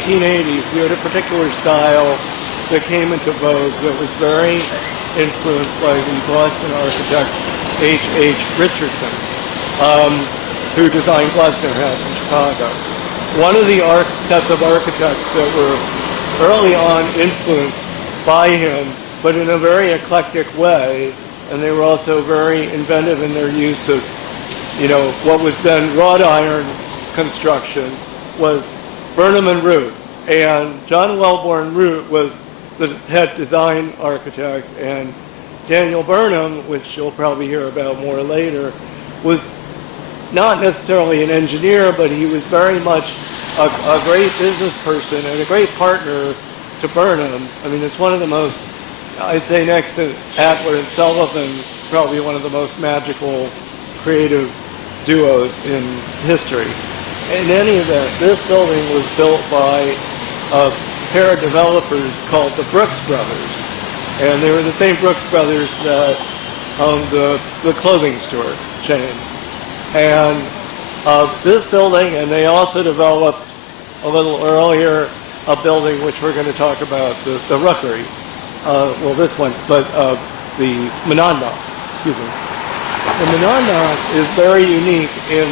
1980s, you had a particular style that came into vogue that was very influenced by the Boston architect H.H. Richardson, who designed Boston House in Chicago. One of the sets of architects that were early on influenced by him, but in a very eclectic way, and they were also very inventive in their use of, what was then wrought iron construction, was Burnham and Root. And John Wellborn Root was the head design architect, and Daniel Burnham, which you'll probably hear about more later, was not necessarily an engineer, but he was very much a great business person and a great partner to Burnham. I mean, it's one of the most, I'd say next to Adler and Sullivan, probably one of the most magical creative duos in history. In any event, this building was built by a pair of developers called the Brooks Brothers. And they were the same Brooks Brothers that owned the clothing store chain. And this building, and they also developed a little earlier a building which we're going to talk about, the Rookery. Well, this one, but the Monadnock, excuse me. The Monadnock is very unique in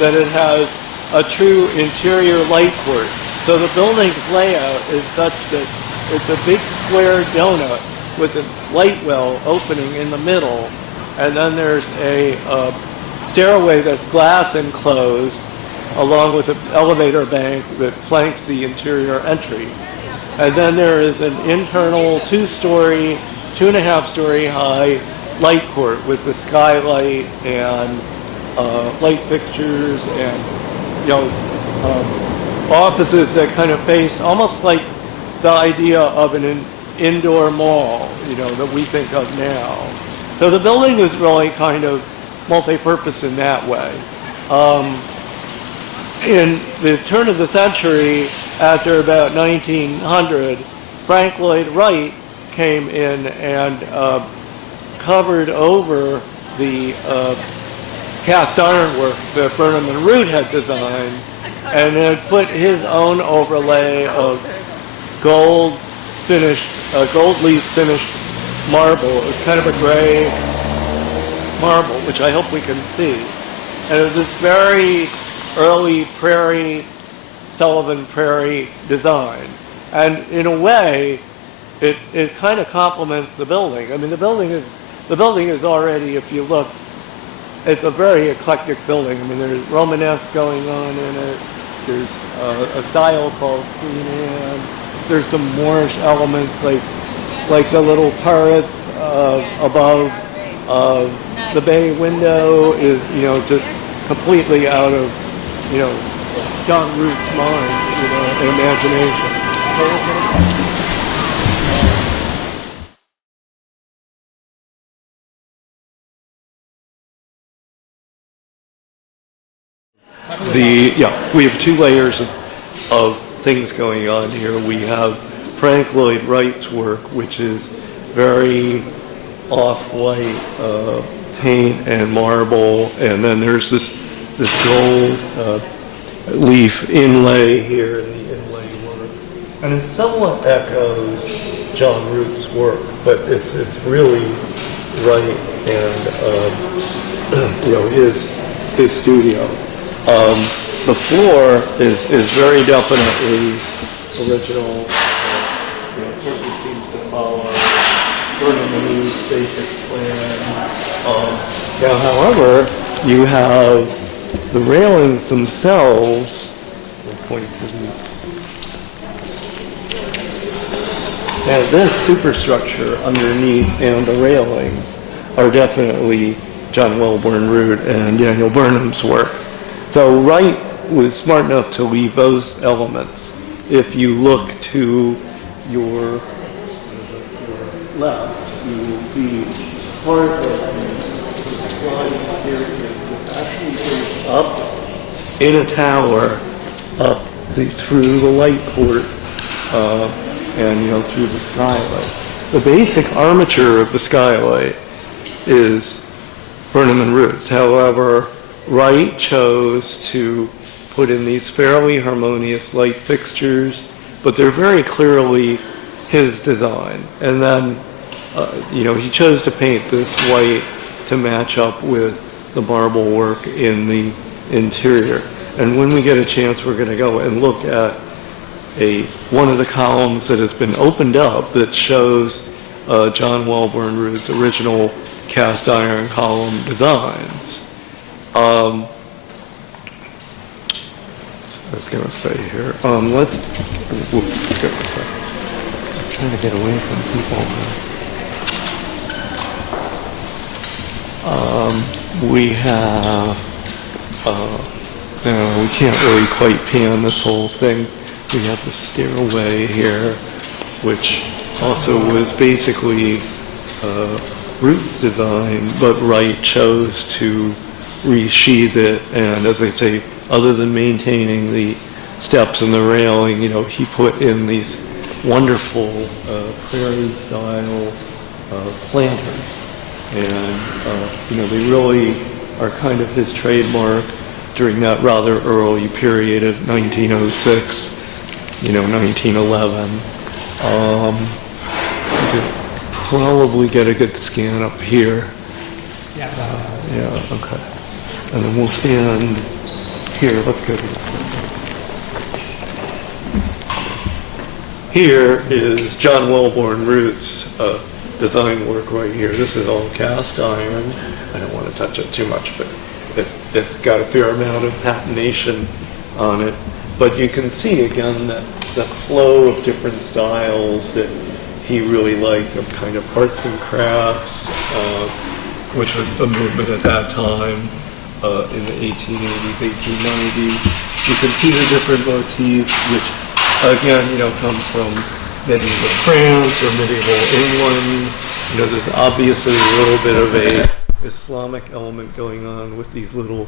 that it has a true interior light court. So the building's layout is such that it's a big square donut with a light well opening in the middle, and then there's a stairway that's glass enclosed, along with an elevator bank that flanks the interior entry. And then there is an internal 2-story, 2.5-story high light court with the skylight and light fixtures and offices that kind of faced almost like the idea of an indoor mall, that we think of now. So the building is really kind of multi-purpose in that way. In the turn of the century, after about 1900, Frank Lloyd Wright came in and covered over the cast iron work that Burnham and Root had designed, and then put his own overlay of gold leaf finished marble. It's kind of a gray marble, which I hope we can see. And it's this very early Sullivan Prairie design. And in a way, it kind of complements the building. I mean, the building is already, if you look, it's a very eclectic building. I mean, there's Romanesque going on in it. There's a style called Queen Anne. There's some Moorish elements, like the little turrets above the bay window is, just completely out of, John Root's mind, and imagination. We have 2 layers of things going on here. We have Frank Lloyd Wright's work, which is very off-white paint and marble, and then there's this gold leaf inlay here in the inlay work, and it somewhat echoes John Root's work, but it's really Wright and his studio. The floor is very definitely original. It certainly seems to follow Burnham and Root's basic plan. Now, however, you have the railings themselves. Now, this superstructure underneath and the railings are definitely John Wellborn Root and Daniel Burnham's work. So Wright was smart enough to leave those elements. If you look to your left, you will see part of the slide here actually goes up in a tower, up through the light court, and through the skylight. The basic armature of the skylight is Burnham and Root's. However, Wright chose to put in these fairly harmonious light fixtures, but they're very clearly his design. And then, he chose to paint this white to match up with the marble work in the interior. And when we get a chance, we're going to go and look at one of the columns that has been opened up that shows John Wellborn Root's original cast iron column designs. I was going to say here, I'm trying to get away from people. We have, we can't really quite pan this whole thing. We have the stairway here, which also was basically Root's design, but Wright chose to resheath it, and as I say, other than maintaining the steps and the railing, he put in these wonderful prairie-style planters, and they really are kind of his trademark during that rather early period of 1906, 1911. You could probably get a good scan up here. Okay. And then we'll stand here. Let's go. Here is John Wellborn Root's design work right here. This is all cast iron. I don't want to touch it too much, but it's got a fair amount of patination on it. But you can see again that the flow of different styles that he really liked, of kind of arts and crafts, which was the movement at that time in the 1880s, 1890s. You can see the different motifs, which again, comes from medieval France or medieval England. There's obviously a little bit of a Islamic element going on with these little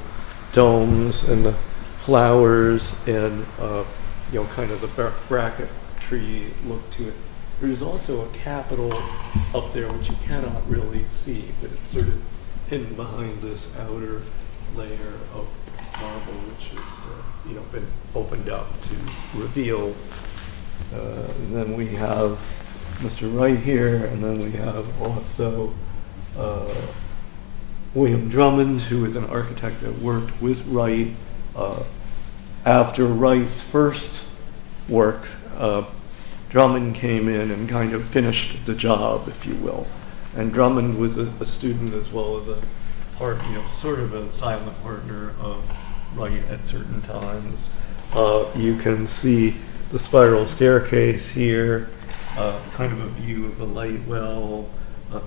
domes and the flowers and kind of the bracketry look to it. There's also a capital up there which you cannot really see, but it's sort of hidden behind this outer layer of marble, which has been opened up to reveal. And then we have Mr. Wright here, and then we have also William Drummond, who is an architect that worked with Wright. After Wright's first work, Drummond came in and kind of finished the job, if you will. And Drummond was a student as well as a sort of a silent partner of Wright at certain times. You can see the spiral staircase here, kind of a view of the light well.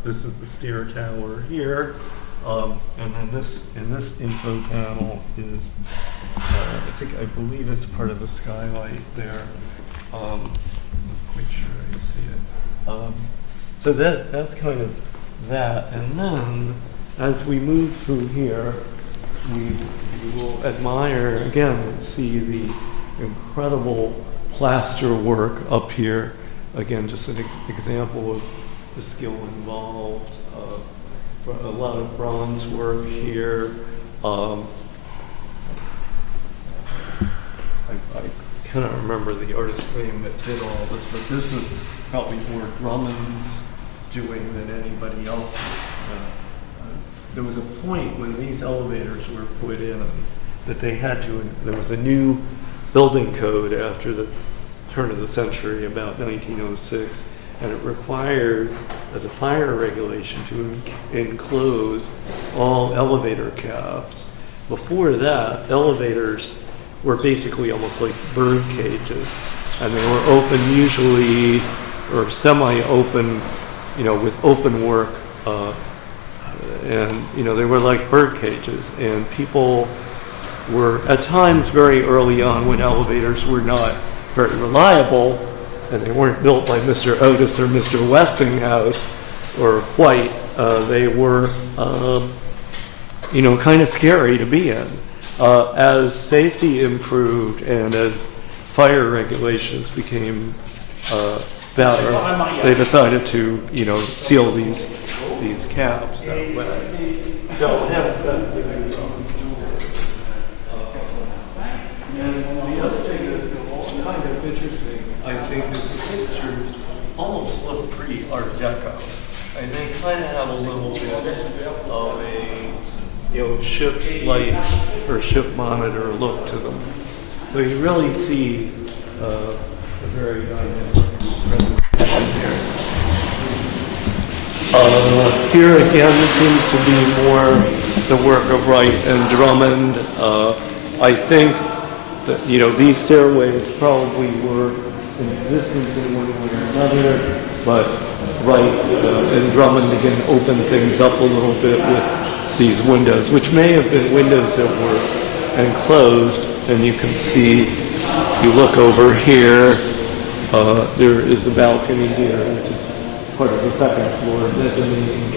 This is the stair tower here. And then in this info panel is, I believe it's part of the skylight there. I'm not quite sure I see it. So that's kind of that. And then as we move through here, we will admire, again, see the incredible plaster work up here. Again, just an example of the skill involved. A lot of bronze work here. I cannot remember the artist's name that did all this, but this is probably more Drummond's doing than anybody else. There was a point when these elevators were put in that they had to, there was a new building code after the turn of the century, about 1906, and it required, as a fire regulation, to enclose all elevator cabs. Before that, elevators were basically almost like bird cages, and they were open usually, or semi-open, with open work, and they were like bird cages, and people were at times very early on, when elevators were not very reliable, and they weren't built by Mr. Otis or Mr. Westinghouse or White, they were kind of scary to be in. As safety improved and as fire regulations became better, they decided to seal these cabs that way. So And the other thing that's kind of interesting, I think, is the pictures almost look pretty Art Deco. And they kind of have a little bit of a, ship's light or ship monitor look to them. So you really see a very dynamic presentation here again seems to be more the work of Wright and Drummond. I think that, these stairways probably were in existence in one way or another, but Wright and Drummond again opened things up a little bit with these windows, which may have been windows that were enclosed. And you can see, if you look over here, there is a balcony here, which is part of the second floor mezzanine.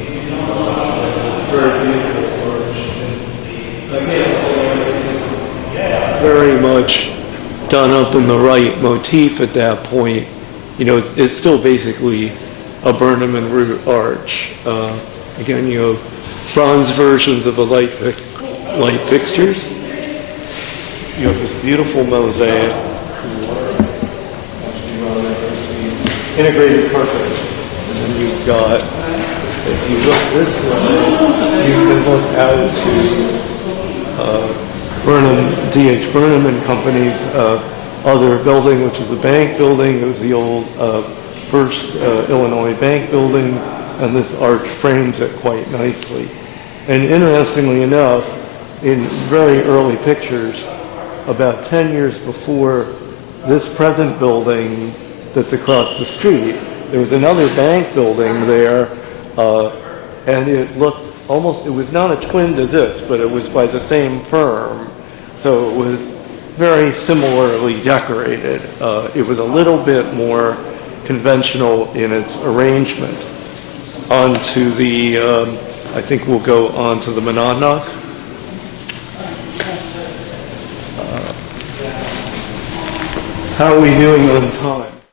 Very beautiful porch. Again, very much done up in the right motif at that point. It's still basically a Burnham and Root arch. Again, bronze versions of the light fixtures. You have this beautiful mosaic, integrated carpet, and you've got, if you look this way, you can look out to D.H. Burnham and Company's other building, which is a bank building. It was the old First Illinois Bank building, and this arch frames it quite nicely. And interestingly enough, in very early pictures, about 10 years before this present building that's across the street, there was another bank building there, and it looked it was not a twin to this, but it was by the same firm. So it was very similarly decorated. It was a little bit more conventional in its arrangement. Onto the, I think we'll go on to the Monadnock. How are we doing on time?